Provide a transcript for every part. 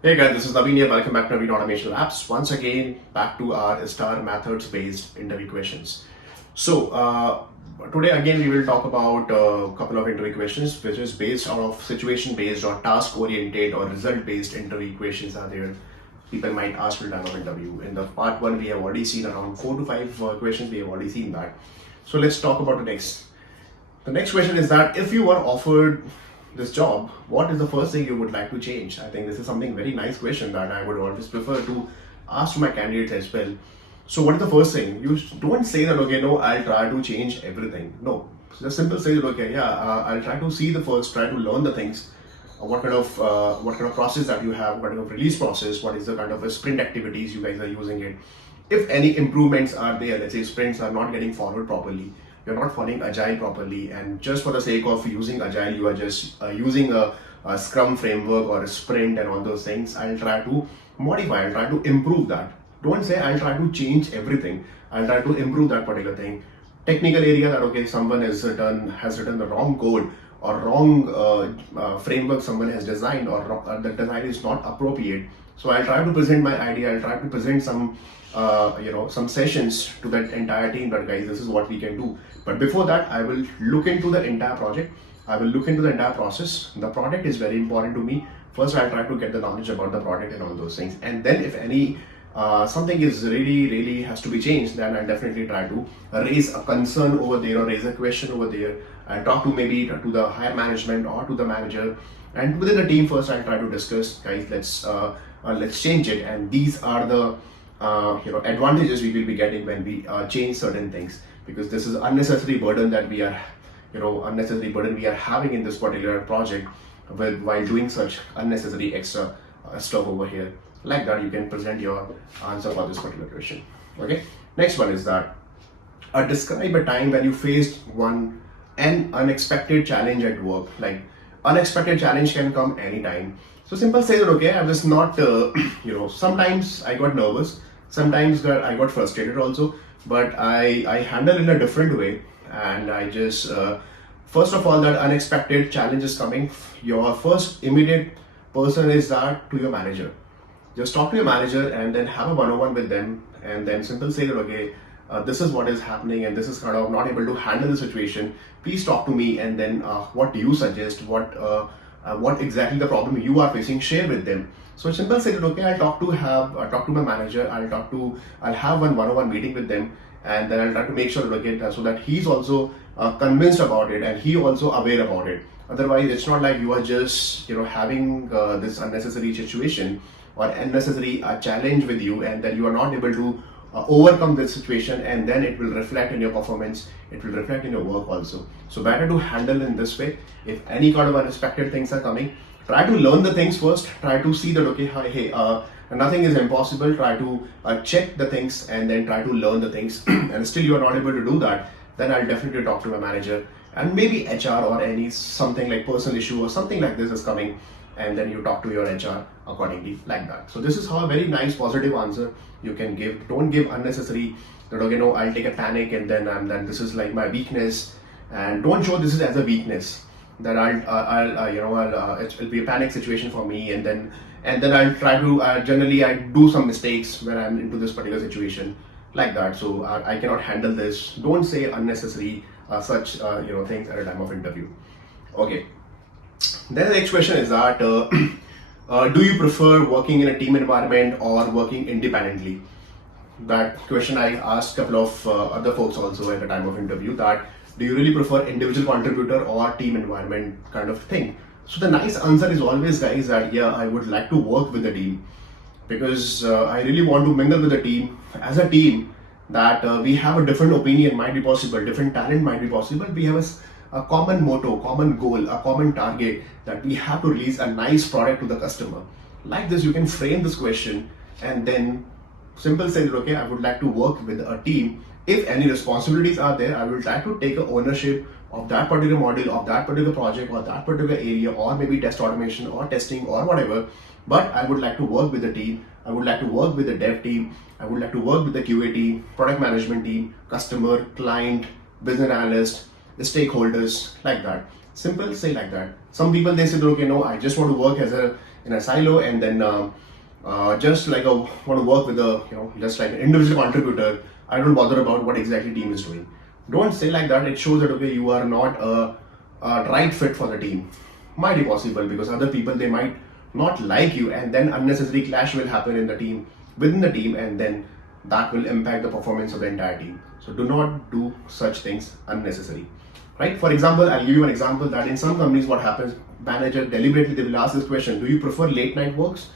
Hey guys, this is Naveen here. Welcome back to Naveen AutomationLabs. Once again, back to our star methods-based interview questions. Today again we will talk about a couple of interview questions, which is based out of situation-based or task-oriented or result-based interview questions are there. People might ask for time of interview. In the part one, we have already seen around 4 to 5 questions. We have already seen that. So let's talk about the next. The next question is that if you were offered this job, what is the first thing you would like to change? I think this is something very nice question that I would always prefer to ask to my candidates as well. So what is the first thing? You don't say that, okay, no, I'll try to change everything. No, just simple say that, okay, yeah, I'll try to see the first, try to learn the things. What kind of process that you have, what kind of release process, what is the kind of a sprint activities you guys are using it. If any improvements are there, let's say sprints are not getting followed properly, you're not following agile properly, and just for the sake of using agile you are just using a scrum framework or a sprint and all those things, I'll try to modify, I'll try to improve that. Don't say I'll try to change everything, I'll try to improve that particular thing. Technical area that, okay, someone has written the wrong code or wrong framework someone has designed, or the design is not appropriate, so I'll try to present my idea, I'll try to present some sessions to that entire team that, guys, this is what we can do. But before that, I will look into the entire project, I will look into the entire process. The product is very important to me. First, I'll try to get the knowledge about the product and all those things, and then if any something is really has to be changed, then I'll definitely try to raise a concern over there or raise a question over there. I'll talk to maybe to the higher management or to the manager, and within the team first I'll try to discuss, guys, let's change it, and these are the advantages we will be getting when we change certain things, because this is unnecessary burden that we are having in this particular project while doing such unnecessary extra stuff over here. Like that, you can present your answer for this particular question. Okay, next one is that describe a time when you faced an unexpected challenge at work. Like, unexpected challenge can come anytime. So simple say that, okay, I was not sometimes I got nervous, sometimes I got frustrated also, but I handle in a different way. And I just first of all, that unexpected challenge is coming, your first immediate person is that to your manager. Just talk to your manager and then have a one-on-one with them, and then simple say that, okay, this is what is happening and this is kind of not able to handle the situation, please talk to me, and then what do you suggest, what exactly the problem you are facing, share with them. So simple say that, okay, talk to my manager, I'll have one-on-one meeting with them, and then I'll try to make sure that, okay, so that he's also convinced about it and he also aware about it. Otherwise, it's not like you are just having this unnecessary situation or unnecessary challenge with you, and then you are not able to overcome this situation, and then it will reflect in your performance, it will reflect in your work also. So better to handle in this way. If any kind of unexpected things are coming, try to learn the things first, try to see that, okay, hey, nothing is impossible, try to check the things and then try to learn the things and still you are not able to do that, then I'll definitely talk to my manager, and maybe HR or any something like personal issue or something like this is coming, and then you talk to your HR accordingly, like that. So this is how a very nice positive answer you can give. Don't give unnecessary that, okay, no, I'll take a panic and then this is like my weakness, and don't show this is as a weakness that it'll be a panic situation for me, and then I'll try to generally I do some mistakes when I'm into this particular situation, like that. So I cannot handle this. Don't say unnecessary such things at a time of interview. Okay. Then the next question is that do you prefer working in a team environment or working independently? That question I asked a couple of other folks also at the time of interview, that do you really prefer individual contributor or team environment kind of thing? So the nice answer is always, guys, that yeah, I would like to work with the team, because I really want to mingle with the team as a team, that we have a different opinion might be possible, different talent might be possible, we have a common motto, common goal, a common target, that we have to release a nice product to the customer. Like this, you can frame this question and then simple say that, okay, I would like to work with a team. If any responsibilities are there, I will try to take a ownership of that particular module, of that particular project, or that particular area, or maybe test automation or testing or whatever. But I would like to work with the team. I would like to work with the dev team. I would like to work with the QA team, product management team, customer, client, business analyst, the stakeholders, like that. Simple, say like that. Some people, they say, okay, no, I just want to work in a silo, and then just like want to work with a just like an individual contributor. I don't bother about what exactly team is doing. Don't say like that. It shows that okay, you are not a right fit for the team. Might be possible because other people, they might not like you, and then unnecessary clash will happen in the team, within the team, and then that will impact the performance of the entire team. So do not do such things unnecessary, right? For example, I'll give you an example that in some companies what happens, manager deliberately they will ask this question: do you prefer late night works,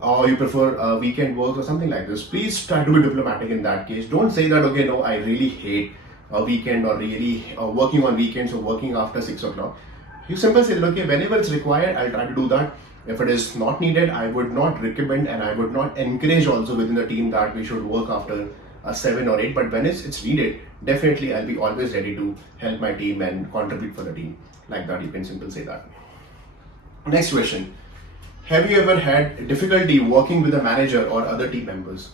or you prefer weekend works, or something like this? Please try to be diplomatic in that case. Don't say that okay, no, I really hate a weekend, or really working on weekends, or working after 6 o'clock. You simply say that okay, whenever it's required, I'll try to do that. If it is not needed, I would not recommend, and I would not encourage also within the team that we should work after 7 or 8. But when it's needed, definitely I'll be always ready to help my team and contribute for the team. Like that, you can simply say that. Next question: have you ever had difficulty working with a manager or other team members?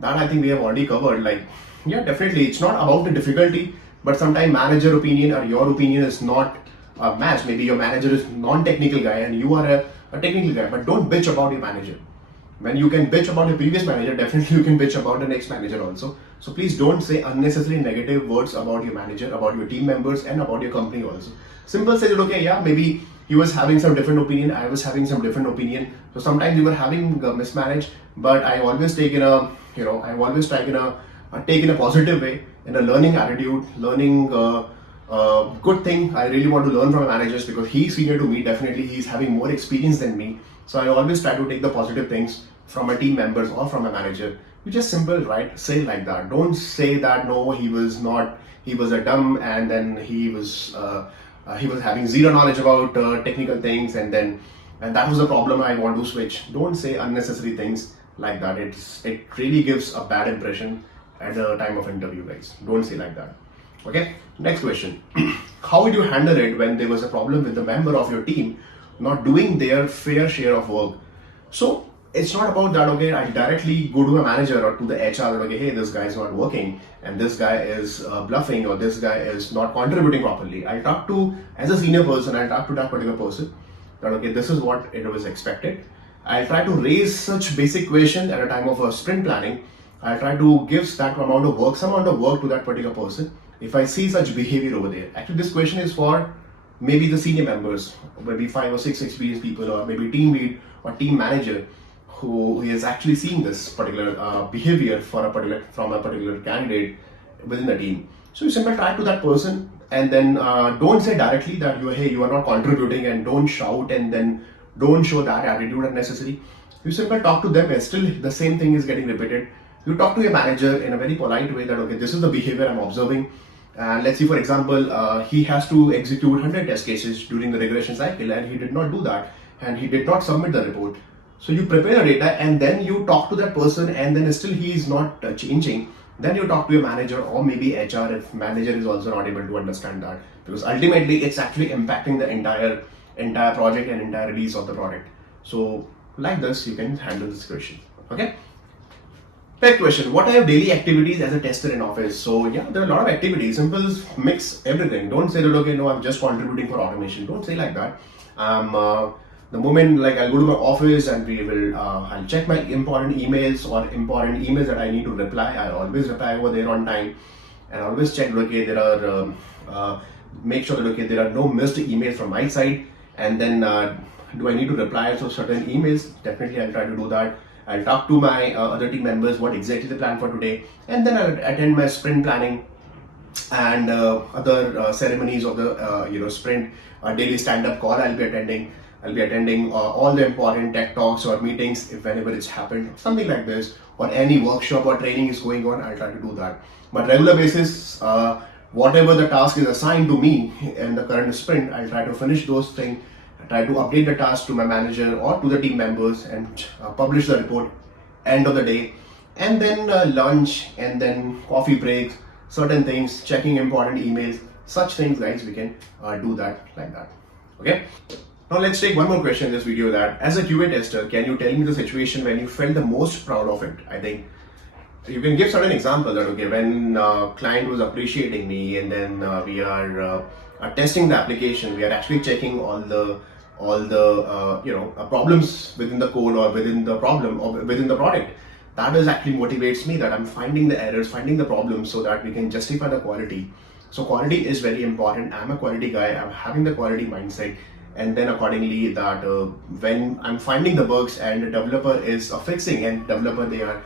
That I think we have already covered. Like, yeah, definitely it's not about the difficulty, but sometimes manager opinion or your opinion is not a match. Maybe your manager is non-technical guy and you are a technical guy, but don't bitch about your manager. When you can bitch about your previous manager, definitely you can bitch about the next manager also. So please don't say unnecessary negative words about your manager, about your team members, and about your company also. Simple say that okay, yeah, maybe he was having some different opinion, I was having some different opinion. So sometimes we were having a mismanage, but I always take in a, I always take in a positive way, in a learning attitude, learning good thing. I really want to learn from managers because he's senior to me. Definitely, he's having more experience than me. So I always try to take the positive things from my team members or from a manager. You just simple, right? Say like that. Don't say that no, he was not. He was a dumb, and then he was having zero knowledge about technical things, and that was the problem. I want to switch. Don't say unnecessary things like that. It really gives a bad impression at the time of interview, guys. Don't say like that. Okay, next question. How would you handle it when there was a problem with the member of your team not doing their fair share of work? So it's not about that, okay, I directly go to a manager or to the HR, okay, hey, this guy is not working, and this guy is bluffing, or this guy is not contributing properly. I'll talk to, as a senior person, I'll talk to that particular person that, okay, this is what it was expected. I'll try to raise such basic questions at a time of a sprint planning. I'll try to give that amount of work, some amount of work to that particular person. If I see such behavior over there, actually this question is for maybe the senior members, maybe 5 or 6 experienced people, or maybe team lead or team manager who is actually seeing this particular behavior from a particular candidate within the team. So you simply try to that person, and then don't say directly that you are not contributing, and don't shout, and then don't show that attitude unnecessary. You simply talk to them, and still the same thing is getting repeated. You talk to your manager in a very polite way that okay, this is the behavior I'm observing. And let's see, for example, he has to execute 100 test cases during the regression cycle, and he did not do that, and he did not submit the report. So you prepare the data, and then you talk to that person, and then still he is not changing. Then you talk to your manager, or maybe HR if manager is also not able to understand that, because ultimately it's actually impacting the entire project and entire release of the product. So like this, you can handle this question. Okay. Next question: what are your daily activities as a tester in office? So yeah, there are a lot of activities. Simple, mix everything. Don't say that okay, no, I'm just contributing for automation. Don't say like that. The moment like I'll go to my office and we will I'll check my important emails that I need to reply. I always reply over there on time, and I always check okay, there are make sure that okay, there are no missed emails from my side, and then do I need to reply to certain emails? Definitely I'll try to do that. I'll talk to my other team members what exactly the plan for today, and then I'll attend my sprint planning and other ceremonies of the sprint daily stand-up call. I'll be attending all the important tech talks or meetings if whenever it's happened, something like this, or any workshop or training is going on. I'll try to do that. But regular basis, whatever the task is assigned to me in the current sprint, I'll try to finish those things. Try to update the task to my manager or to the team members, and publish the report end of the day, and then lunch, and then coffee breaks, certain things, checking important emails, such things, guys. We can do that like that. Okay. Now let's take one more question in this video. That as a QA tester, can you tell me the situation when you felt the most proud of it? I think you can give certain example that okay, when client was appreciating me, and then we are testing the application, we are actually checking all the all the problems within the code or within the problem or within the product. That is actually motivates me, that I'm finding the errors, finding the problems, so that we can justify the quality. So quality is very important. I'm a quality guy. I'm having the quality mindset, and then accordingly that when I'm finding the bugs and the developer is fixing, and developer they are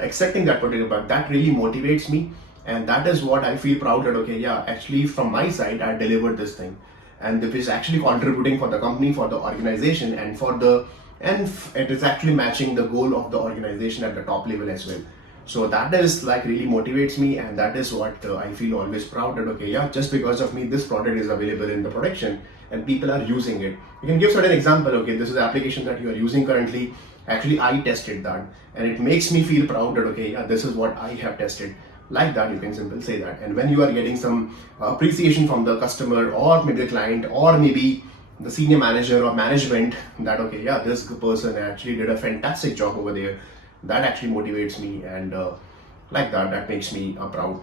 accepting that particular bug, that really motivates me, and that is what I feel proud that okay, yeah, actually from my side I delivered this thing, and it is actually contributing for the company, for the organization, and it is actually matching the goal of the organization at the top level as well. So that is like really motivates me, and that is what I feel always proud that okay, yeah, just because of me this product is available in the production and people are using it. You can give certain example. Okay, this is the application that you are using currently. Actually, I tested that, and it makes me feel proud that okay, yeah, this is what I have tested. Like that, you can simply say that. And when you are getting some appreciation from the customer or maybe the client or maybe the senior manager or management, that okay, yeah, this person actually did a fantastic job over there, that actually motivates me, and like that makes me proud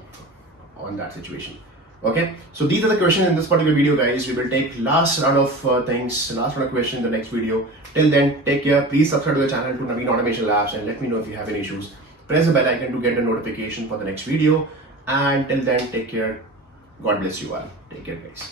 on that situation. Okay, so these are the questions in this particular video, guys. We will take last round of last round of questions in the next video. Till then, take care. Please subscribe to the channel to Naveen Automation Labs, and let me know if you have any issues. Press the bell icon to get a notification for the next video. And till then, take care. God bless you all. Take care, guys.